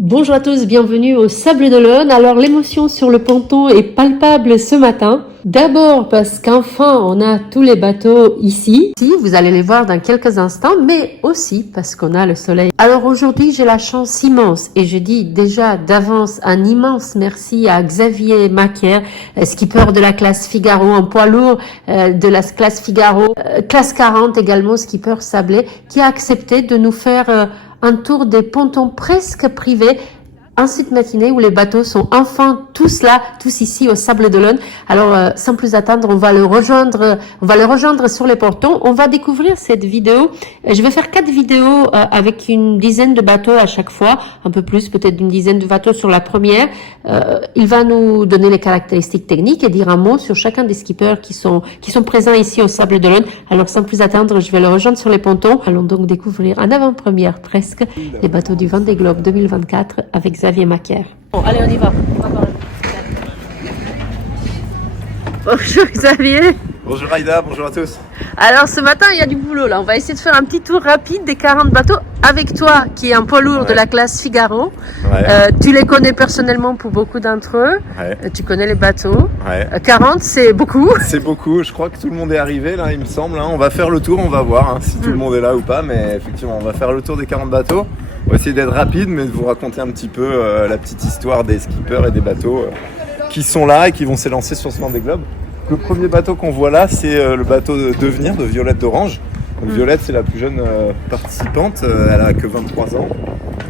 Bonjour à tous, bienvenue au Sable d'Olonne. Alors l'émotion sur le ponton est palpable ce matin. D'abord parce qu'enfin on a tous les bateaux ici. Vous allez les voir dans quelques instants, mais aussi parce qu'on a le soleil. Alors aujourd'hui j'ai la chance immense et je dis déjà d'avance un immense merci à Xavier Macaire, skipper de la classe Figaro en poids lourd, de la classe Figaro, classe 40 également, skipper sablé, qui a accepté de nous faire un tour des pontons presque privés en cette matinée où les bateaux sont enfin tous là, tous ici au Sable d'Olonne. Alors, sans plus attendre, on va le rejoindre sur les pontons. On va découvrir cette vidéo. Je vais faire 4 vidéos avec une dizaine de bateaux à chaque fois, un peu plus, peut-être d'une dizaine de bateaux sur la première. Il va nous donner les caractéristiques techniques et dire un mot sur chacun des skippers qui sont présents ici au Sable d'Olonne. Alors, sans plus attendre, je vais le rejoindre sur les pontons. Allons donc découvrir en avant-première presque les bateaux du Vendée Globe 2024 avec Xavier Macaire. Bon, allez, on y va. Bonjour Xavier. Bonjour Aïda, bonjour à tous. Alors ce matin il y a du boulot là, on va essayer de faire un petit tour rapide des 40 bateaux avec toi qui est un poids lourd de la classe Figaro. Tu les connais personnellement pour beaucoup d'entre eux, tu connais les bateaux. 40 c'est beaucoup. C'est beaucoup, je crois que tout le monde est arrivé là il me semble. On va faire le tour, on va voir si tout le monde est là ou pas, mais effectivement on va faire le tour des 40 bateaux. On va essayer d'être rapide mais de vous raconter un petit peu la petite histoire des skippers et des bateaux qui sont là et qui vont s'élancer sur ce Vendée Globe. Le premier bateau qu'on voit là, c'est le bateau de Devenir de Violette d'Orange. Donc Violette, c'est la plus jeune participante, elle a que 23 ans.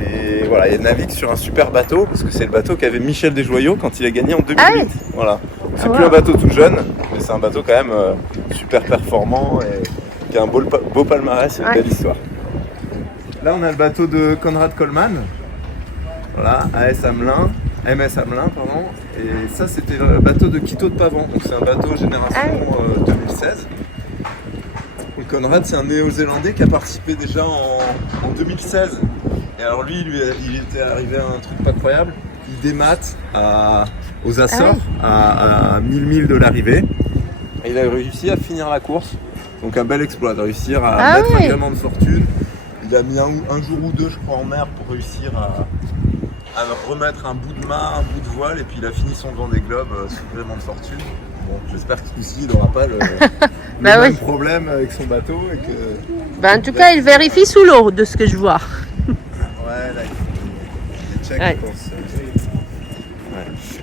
Et voilà, elle navigue sur un super bateau, parce que c'est le bateau qu'avait Michel Desjoyaux quand il a gagné en 2008. Ah oui. Voilà. C'est plus un bateau tout jeune, mais c'est un bateau quand même super performant et qui a un beau palmarès et une belle histoire. Là, on a le bateau de Conrad Coleman. Voilà, MS Hamelin, pardon. Et ça, c'était le bateau de Quito de Pavon. Donc, c'est un bateau génération 2016. Et Conrad, c'est un Néo-Zélandais qui a participé déjà en 2016. Et alors, lui, il était arrivé à un truc pas croyable. Il démate aux Açores, à 1000 milles de l'arrivée. Et il a réussi à finir la course. Donc, un bel exploit de réussir à mettre un diamant de fortune. Il a mis un jour ou deux, je crois, en mer pour réussir à remettre un bout de mât, un bout de voile, et puis il a fini son Vendée Globe sous vraiment de fortune. Bon, j'espère qu'ici il n'aura pas le même problème avec son bateau. Et que... en tout cas, il vérifie sous l'eau de ce que je vois. Ouais, là, il check, je pense.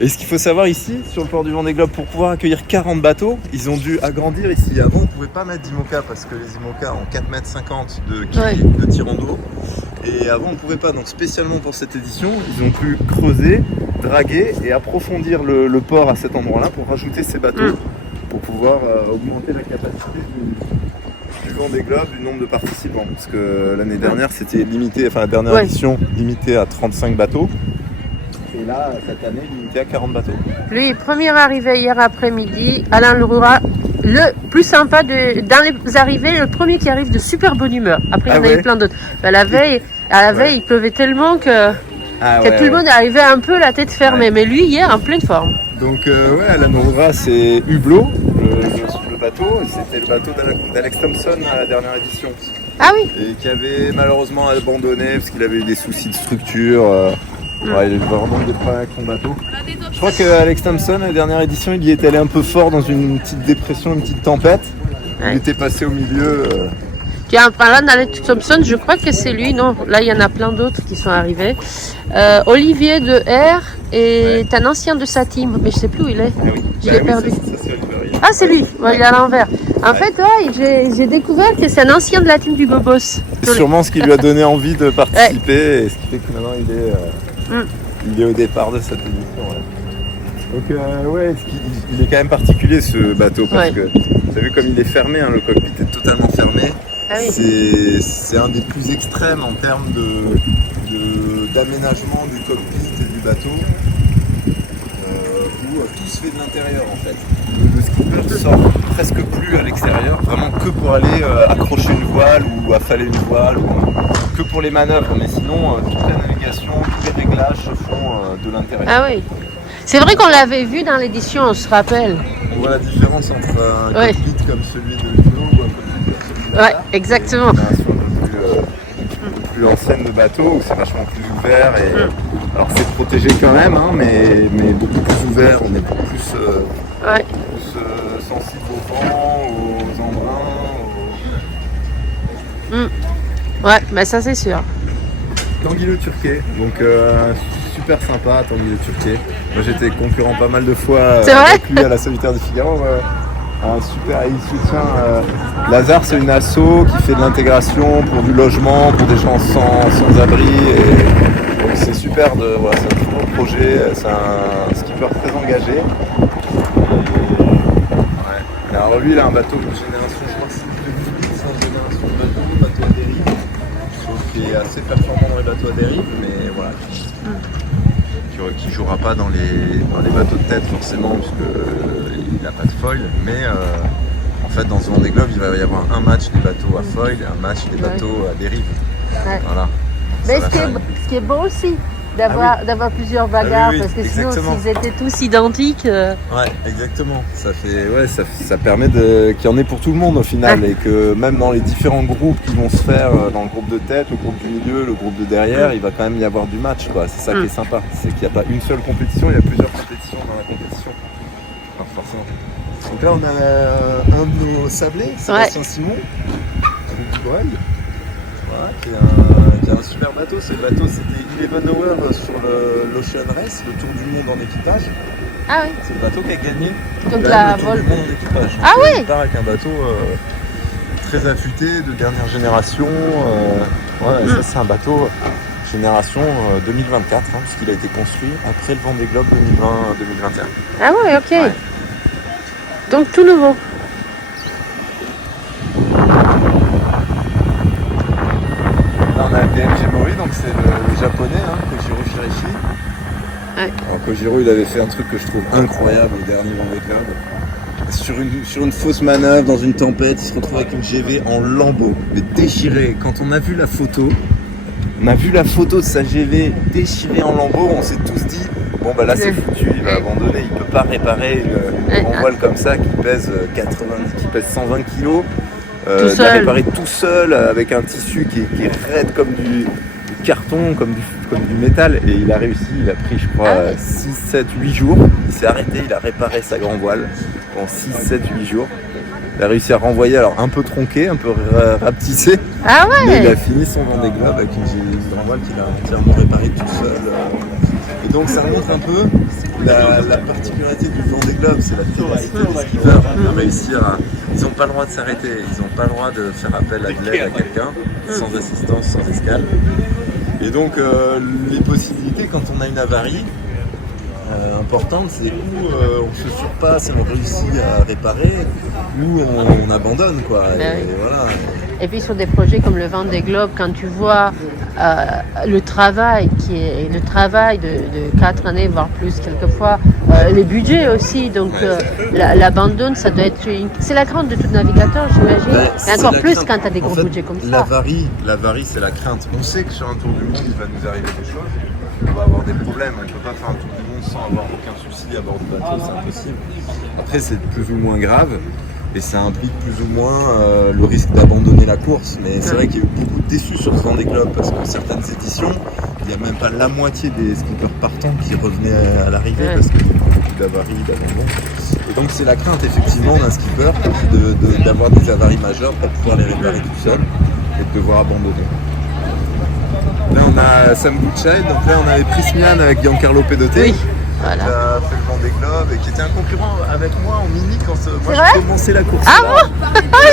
Et ce qu'il faut savoir ici, sur le port du Vendée Globe, pour pouvoir accueillir 40 bateaux, ils ont dû agrandir ici. Avant, on ne pouvait pas mettre d'IMOCA parce que les IMOCA ont 4,50 m de tirant d'eau. Et avant, on ne pouvait pas. Donc, spécialement pour cette édition, ils ont pu creuser, draguer et approfondir le port à cet endroit-là pour rajouter ces bateaux, pour pouvoir augmenter la capacité du Vendée Globe, du nombre de participants. Parce que l'année dernière, c'était limité, enfin la dernière édition, limitée à 35 bateaux. Et là, cette année, limité à 40 bateaux. Lui, première arrivée hier après-midi, Alain Leroura, le plus sympa dans les arrivées, le premier qui arrive de super bonne humeur. Après, il y en a eu plein d'autres. La veille, il pleuvait tellement que tout le monde arrivait un peu la tête fermée. Mais lui, hier, en pleine forme. Donc, Alain Leroura, c'est Hublot, le bateau. C'était le bateau d'Alex Thompson à la dernière édition. Ah oui. Et qui avait malheureusement abandonné parce qu'il avait eu des soucis de structure. Il avait vraiment des problèmes avec son bateau. Je crois qu'Alex Thompson, à la dernière édition, il y est allé un peu fort dans une petite dépression, une petite tempête. Il était passé au milieu. Tu as parlé d'Alex Thompson, je crois que c'est lui. Non, là, il y en a plein d'autres qui sont arrivés. Olivier de R est un ancien de sa team, mais je ne sais plus où il est. Je l'ai perdu. Ça, c'est lui. Il est à l'envers. En fait, j'ai découvert que c'est un ancien de la team du Bobos. C'est sûrement ce qui lui a donné envie de participer et ce qui fait que maintenant il est au départ de cette édition. Donc il est quand même particulier ce bateau parce que vous avez vu comme il est fermé, le cockpit est totalement fermé. C'est un des plus extrêmes en termes d'aménagement du cockpit et du bateau où tout se fait de l'intérieur en fait. Le skipper ne sort presque plus à l'extérieur, vraiment que pour aller accrocher une voile ou affaler une voile, que pour les manœuvres, mais sinon toute la navigation, tous les réglages se font de l'intérieur. Ah oui, c'est vrai qu'on l'avait vu dans l'édition, on se rappelle. On voit la différence entre un cockpit comme celui de Hublot ou un cockpit comme celui-là. Ouais, exactement. plus anciennes de bateaux où c'est vachement plus ouvert. Alors c'est protégé quand même, hein, mais beaucoup plus ouvert. On est beaucoup plus, sensible au vent, aux embruns. Ouais, mais ça c'est sûr. Tanguy Le Turquet, donc super sympa Tanguy Le Turquet. Moi j'étais concurrent pas mal de fois avec lui à la Solitaire du Figaro. Super, il soutient. Lazare, c'est une asso qui fait de l'intégration pour du logement, pour des gens sans abri. Et donc c'est super, c'est un très beau projet, c'est un skipper très engagé. Et, alors lui il a un bateau de génération, je crois que c'est 25 générations de bateau à dérive. Je trouve qu'il est assez performant dans les bateaux à dérive, mais voilà. Qui jouera pas dans les bateaux de tête forcément puisqu'il n'a pas de foil, mais en fait dans ce Vendée Globe il va y avoir un match des bateaux à foil et un match des bateaux à dérive. Voilà. Mais ce qui est beau aussi d'avoir plusieurs bagarres, parce que sinon s'ils étaient tous identiques. Ouais, exactement. Ça permet qu'il y en ait pour tout le monde au final et que même dans les différents groupes qui vont se faire, dans le groupe de tête, le groupe du milieu, le groupe de derrière, il va quand même y avoir du match, quoi. C'est ça qui est sympa, c'est qu'il n'y a pas une seule compétition, il y a plusieurs compétitions dans la compétition. Enfin, forcément. Donc là on a un de nos sablés, Sébastien Simon, avec du Breuil. Voilà, qui est un super bateau. Ce bateau, c'était 11 Hours sur l'Ocean Race, le tour du monde en équipage. Ah oui. C'est le bateau qui a gagné le tour du monde en équipage. Ah oui. Il part avec un bateau très affûté, de dernière génération. Ça c'est un bateau génération 2024, puisqu'il a été construit après le Vendée Globe 2020-2021. Ah ouais, ok. Ouais. Donc tout nouveau. Là on a le DMG Mori, donc c'est le japonais, Kojiro Shiraishi. Ouais. Alors Kojiro il avait fait un truc que je trouve incroyable au dernier Vendée Globe. Sur une fausse manœuvre, dans une tempête, il se retrouve avec une GV en lambeaux, mais déchirée. Quand on a vu la photo de sa GV déchirée en lambeaux, on s'est tous dit bon bah là c'est foutu, il va abandonner, il peut pas réparer une voile comme ça qui pèse 120 kg. Il a réparé tout seul avec un tissu qui est raide comme du carton, comme du métal, et il a réussi, il a pris je crois 6, 7, 8 jours, il s'est arrêté, il a réparé sa grand voile en 6, 7, 8 jours. Il a réussi à renvoyer, alors un peu tronqué, un peu rapetissé, mais il a fini son Vendée Globe avec une grand voile qu'il a entièrement réparé tout seul. Et donc ça montre un peu la particularité du Vendée Globe, c'est la ténacité des skippers à réussir à... Ils n'ont pas le droit de s'arrêter, ils n'ont pas le droit de faire appel à de l'aide à quelqu'un, sans assistance, sans escale. Et donc les possibilités quand on a une avarie importante, c'est où on se surpasse et on réussit à réparer, ou on abandonne, quoi. Voilà. Et puis sur des projets comme le Vendée Globe, quand tu vois le travail de 4 années, voire plus quelquefois, les budgets aussi, donc l'abandon, ça doit être c'est la crainte de tout navigateur, j'imagine. Et encore plus quand tu as des gros budgets comme ça. L'avarie, c'est la crainte. On sait que sur un tour du monde, il va nous arriver des choses. On va avoir des problèmes. On ne peut pas faire un tour du monde sans avoir aucun souci à bord du bateau, c'est impossible. Après, c'est plus ou moins grave. Et ça implique plus ou moins le risque d'abandonner la course. Mais c'est vrai qu'il y a eu beaucoup de déçus sur ce Vendée Globe parce que certaines éditions, il n'y a même pas la moitié des skippers partants qui revenaient à l'arrivée parce qu'il y a beaucoup d'avaries, d'abandon. Et donc c'est la crainte effectivement d'un skipper d'avoir des avaries majeures pour pouvoir les réparer tout seul et de devoir abandonner. Là on a Sam Gutscheid, donc là on avait Prismian avec Giancarlo Pedote. Oui. Voilà. Qui a fait le Vendée Globe et qui était un concurrent avec moi en mini quand moi j'ai commencé la course.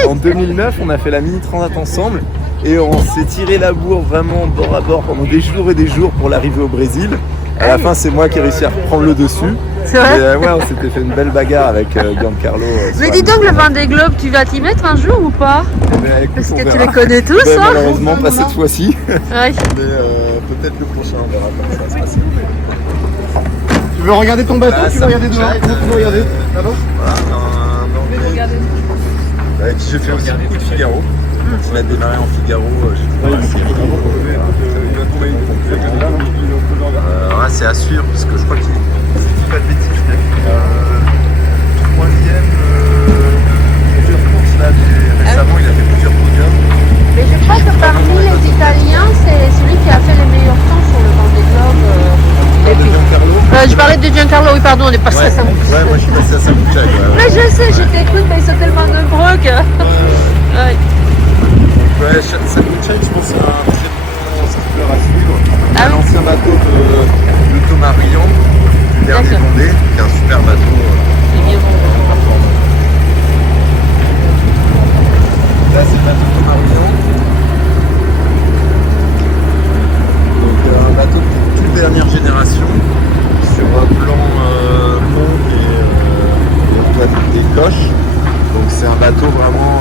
En 2009, on a fait la mini transat ensemble et on s'est tiré la bourre vraiment bord à bord pendant des jours et des jours pour l'arrivée au Brésil. À la fin, c'est moi qui ai réussi à reprendre le dessus. C'est vrai. Et, on s'était fait une belle bagarre avec Giancarlo. Mais dis donc, le Vendée Globe, tu vas t'y mettre un jour ou pas? Écoute, parce que tu les connais tous, malheureusement, pas cette fois-ci. Ouais. Mais peut-être le prochain, on verra comment ça va se passer. Tu veux regarder ton bateau, tu veux regarder dehors. Tu veux regarder là-bas. Avec qui j'ai fait aussi beaucoup de Figaro. On a démarré en Figaro. C'est à suivre parce que je crois qu'il fait pas de bêtises. Troisième plusieurs courses là. Récemment, il a fait plusieurs podiums. Mais je crois que parmi les Italiens, c'est je parlais de Giancarlo, oui, pardon, on est passé à Saint-Bouchard. Ouais, moi je suis passé à Saint-Bouchard. Mais je sais, je t'écoute, mais ils sont tellement nombreux que. Ouais. Ouais, Saint-Bouchard, je pense que c'est un très bon skipper à suivre. Ah oui. L'ancien bateau de Thomas Riant, du dernier D'accord. Vendée, qui est un super bateau. C'est bien bon. Là, c'est le bateau de Thomas Riant. Donc, un bateau de toute dernière génération, sur un plan Monk et coches. Donc, c'est un bateau vraiment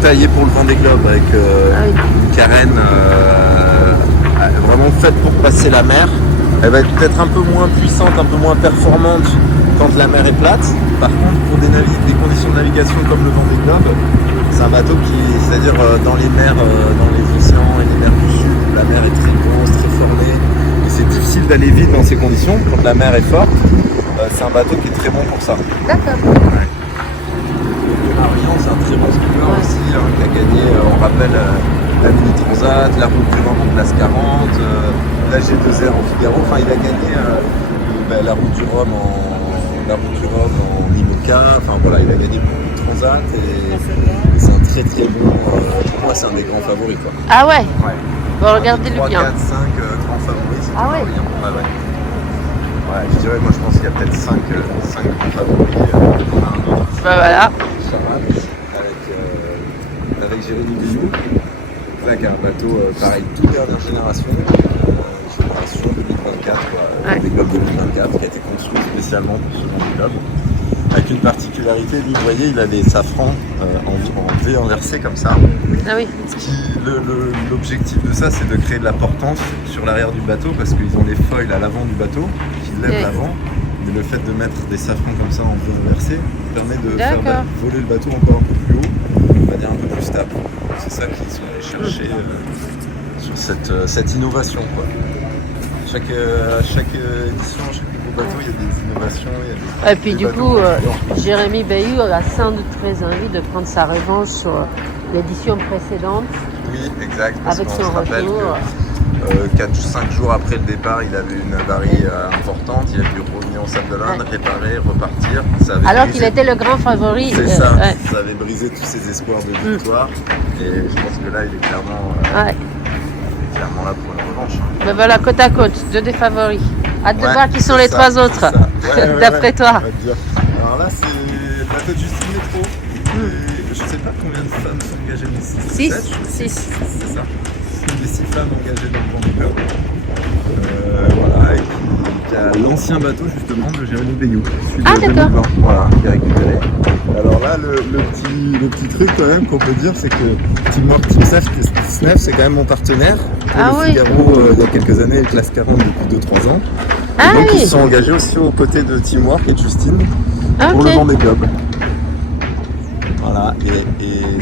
taillé pour le Vendée Globe, avec une carène vraiment faite pour passer la mer. Elle va être peut-être un peu moins puissante, un peu moins performante quand la mer est plate. Par contre, pour des conditions de navigation comme le Vendée Globe, c'est un bateau c'est-à-dire dans les mers, dans les océans et les mers du sud, où la mer est très grosse, très formée, et c'est difficile d'aller vite dans ces conditions. Quand la mer est forte, c'est un bateau qui est très bon pour ça. D'accord. Ouais. Marion, c'est un très bon skipper aussi, qui a gagné, on rappelle, la Mini Transat, la Route du Rhum en classe 40, la G2R en Figaro. Enfin, il a gagné la Route du Rhum en IMOCA. Enfin voilà, il a gagné beaucoup de Transat et c'est un très très bon. Pour moi, c'est un des grands favoris, quoi. Ah ouais. Ouais. Bon, regardez-le 3, bien. 4, 5 grands favoris. C'est Ah ouais. Marion. Ouais, je dirais, moi je pense qu'il y a peut-être 5 grands favoris. On a un autre. Bah voilà. Avec Jérémy Guillou, là qui a un bateau pareil, toute dernière génération 2024, des globes 2024, qui a été construit spécialement pour ce Vendée Globe, avec une particularité, lui vous voyez, il a des safrans en V inversé comme ça. Ah oui. L'objectif de ça, c'est de créer de la portance sur l'arrière du bateau, parce qu'ils ont les foils à l'avant du bateau qui lèvent l'avant. Mais le fait de mettre des safrans comme ça en V inversé permet de faire voler le bateau encore un peu plus haut, de manière un peu plus stable. C'est ça qu'ils sont allés chercher sur cette innovation, quoi. À chaque édition, chaque nouveau bateau, il y a des innovations. Et puis du coup, Jérémy Bayou a sans doute très envie de prendre sa revanche sur l'édition précédente. Oui, exact. Parce avec qu'on son se rappelle retour. que 4-5 jours après le départ, il avait une avarie importante. Il a dû revenir au Sable d'Olonne, réparer, repartir. Alors qu'il était le grand favori. C'est ça. Ça avait brisé tous ses espoirs de victoire. Et je pense que là, il est clairement là pour une revanche. Ben voilà, côte à côte, deux des favoris. Hâte de voir qui sont les trois autres, d'après toi. Alors là, c'est le bateau de Justine Métro. Je ne sais pas combien de femmes sont engagées, mais 6. C'est ça. Des 6 femmes engagées dans le Vendée Globe. Voilà, et qui a l'ancien bateau justement de Jérémy Bayou. D'accord. Voilà, qui a récupéré. Alors là, le petit truc quand même qu'on peut dire, c'est que Teamwork Team Snef, c'est quand même mon partenaire. Pour le Figaro, il y a quelques années, classe 40 depuis 2-3 ans. Et donc ils se sont engagés aussi aux côtés de Teamwork et de Justine pour le Vendée Globe. Voilà, et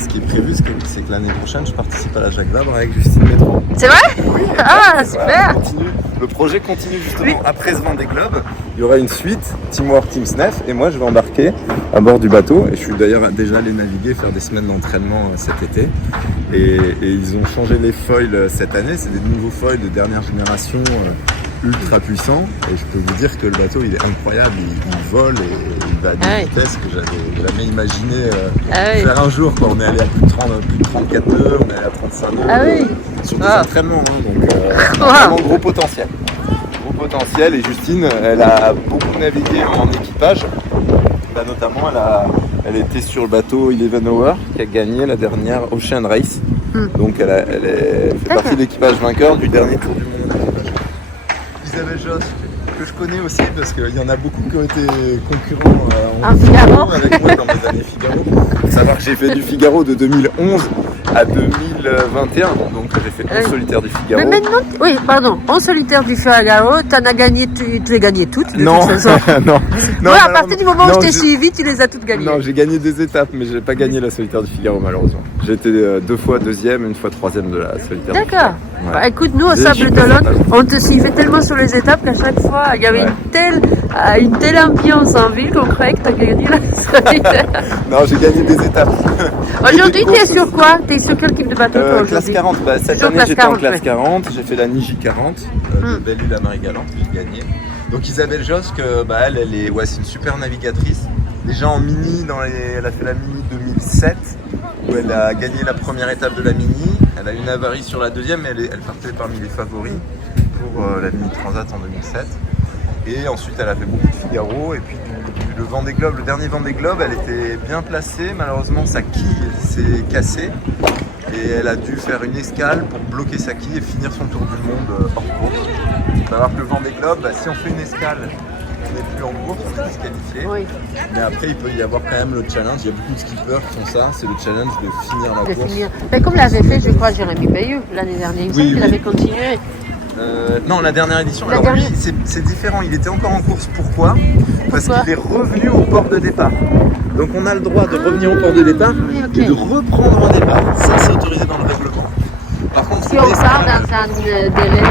ce qui est prévu, c'est que l'année prochaine, je participe à la Jacques Vabre avec Justine Métro. C'est vrai? Oui. Super. Le projet continue justement après ce Vendée Globe. Il y aura une suite, Teamwork Team Snef, et moi je vais embarquer à bord du bateau. Et je suis d'ailleurs déjà allé naviguer, faire des semaines d'entraînement cet été. Et ils ont changé les foils cette année, c'est des nouveaux foils de dernière génération. Ultra puissant, et je peux vous dire que le bateau il est incroyable, il vole et il va à des vitesses que j'avais jamais imaginé faire un jour, quand on est allé à plus de 34 nœuds, on est allé à 35 nœuds sur des entraînements, donc vraiment gros potentiel. Et Justine, elle a beaucoup navigué en équipage, notamment elle était sur le bateau Eleven Hour qui a gagné la dernière Ocean Race, donc elle fait partie de l'équipage vainqueur du dernier tour du monde. Isabelle Josse, que je connais aussi parce qu'il y en a beaucoup qui ont été concurrents en Figaro avec moi dans mes années Figaro. Il faut savoir que j'ai fait du Figaro de 2011 à 2021, donc j'ai fait 11 solitaires du Figaro. Mais maintenant, 11 solitaires du Figaro, tu as gagné, tu les gagné toutes. Non, non. À partir du moment où je t'ai suivi, tu les as toutes gagnées. Non, j'ai gagné 2 étapes, mais j'ai pas gagné la solitaire du Figaro malheureusement. J'ai été 2 fois 2e, 1 fois 3e de la solitaire. D'accord. Bah, écoute, nous au Sable d'Olonne, on te suivait tellement sur les étapes qu'à chaque fois, il y avait une telle Une telle ambiance en ville qu'on croyait que tu as gagné la solitaire. Non, j'ai gagné des étapes. Aujourd'hui, tu es sur quoi? Tu es sur quel type de bateau toi, Classe aujourd'hui? 40, bah, cette Sur année classe j'étais en 40, classe ouais. 40, j'ai fait la Niji 40, de Belle-Île à Marie-Galante, j'ai gagné. Donc Isabelle Josque, bah, elle est, ouais, c'est une super navigatrice. Déjà en mini, elle a fait la mini 2007, où elle a gagné la première étape de la mini. Elle a eu une avarie sur la deuxième, mais elle partait parmi les favoris pour la mini Transat en 2007. Et ensuite elle a fait beaucoup de Figaro, et puis le Vendée Globe, le dernier Vendée Globe, elle était bien placée, malheureusement sa quille s'est cassée. Et elle a dû faire une escale pour bloquer sa quille et finir son tour du monde hors course. Il faut savoir que le Vendée Globe, bah, si on fait une escale, on n'est plus en course, on est disqualifié. Oui. Mais après, il peut y avoir quand même le challenge. Il y a beaucoup de skippers qui font ça. C'est le challenge de finir la De course. finir. Mais comme l'avait fait, je crois, Jérémy Bayeux l'année dernière. Il me semble Oui, qu'il oui. avait continué. Non, la dernière édition. La Alors lui, dernière. c'est différent. Il était encore en course. Pourquoi? Parce Pourquoi qu'il est revenu au port de départ. Donc on a le droit de revenir au port de départ ok. et de reprendre en départ. Ça, c'est autorisé dans le règlement. Par contre, Si on part dans un délai.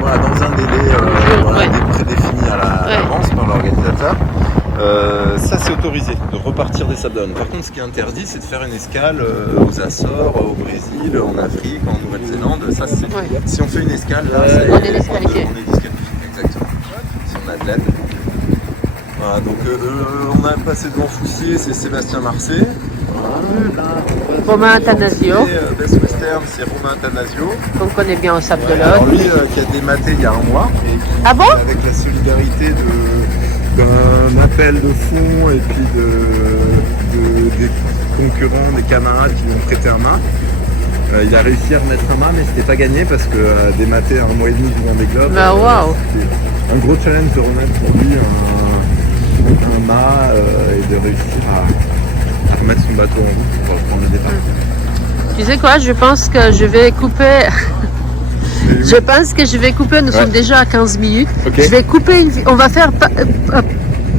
Voilà, dans un délai Ouais. prédéfini à Ouais. l'avance par l'organisateur. Ça c'est autorisé de repartir des Sables d'Olonne. Par contre, ce qui est interdit, c'est de faire une escale aux Açores, au Brésil, en Afrique, en Nouvelle-Zélande. Ça, c'est Ouais. si on fait une escale, là, On est disqualifié. On est disqualifié, exactement. Si on est athlète. Voilà, donc on a passé devant Foussier, c'est Sébastien Marcet. Romain Attanasio, Best Western, c'est Romain Attanasio. qu'on connaît bien au Sable Alors d'Olonne. lui qui a dématé il y a un mois. Et qui, Ah bon? avec la solidarité d'un appel de fonds et puis des concurrents, des camarades qui lui ont prêté un mât. Il a réussi à remettre un mât, mais c'était pas gagné parce que démater un mois et demi du Vendée Globe, Bah, waouh. c'était un gros challenge de remettre pour lui un mât et de réussir à remettre son bateau en route pour reprendre le départ. Tu sais quoi? Je pense que je vais couper. Je pense que je vais couper. Nous sommes déjà à 15 minutes. Ok. Je vais couper. On va faire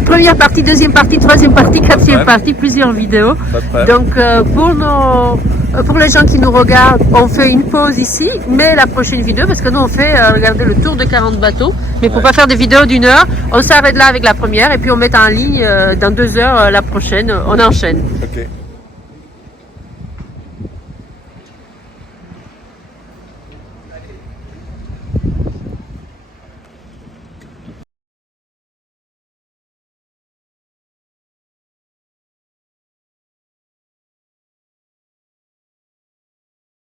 première partie, deuxième partie, troisième partie, quatrième Ouais. partie, plusieurs vidéos. Pas de problème. Donc pour les gens qui nous regardent, on fait une pause ici, mais la prochaine vidéo, parce que nous on fait regardez le tour de 40 bateaux, mais pour Ouais. pas faire des vidéos d'1 heure, on s'arrête là avec la première et puis on met en ligne dans 2 heures la prochaine, on enchaîne. Ok.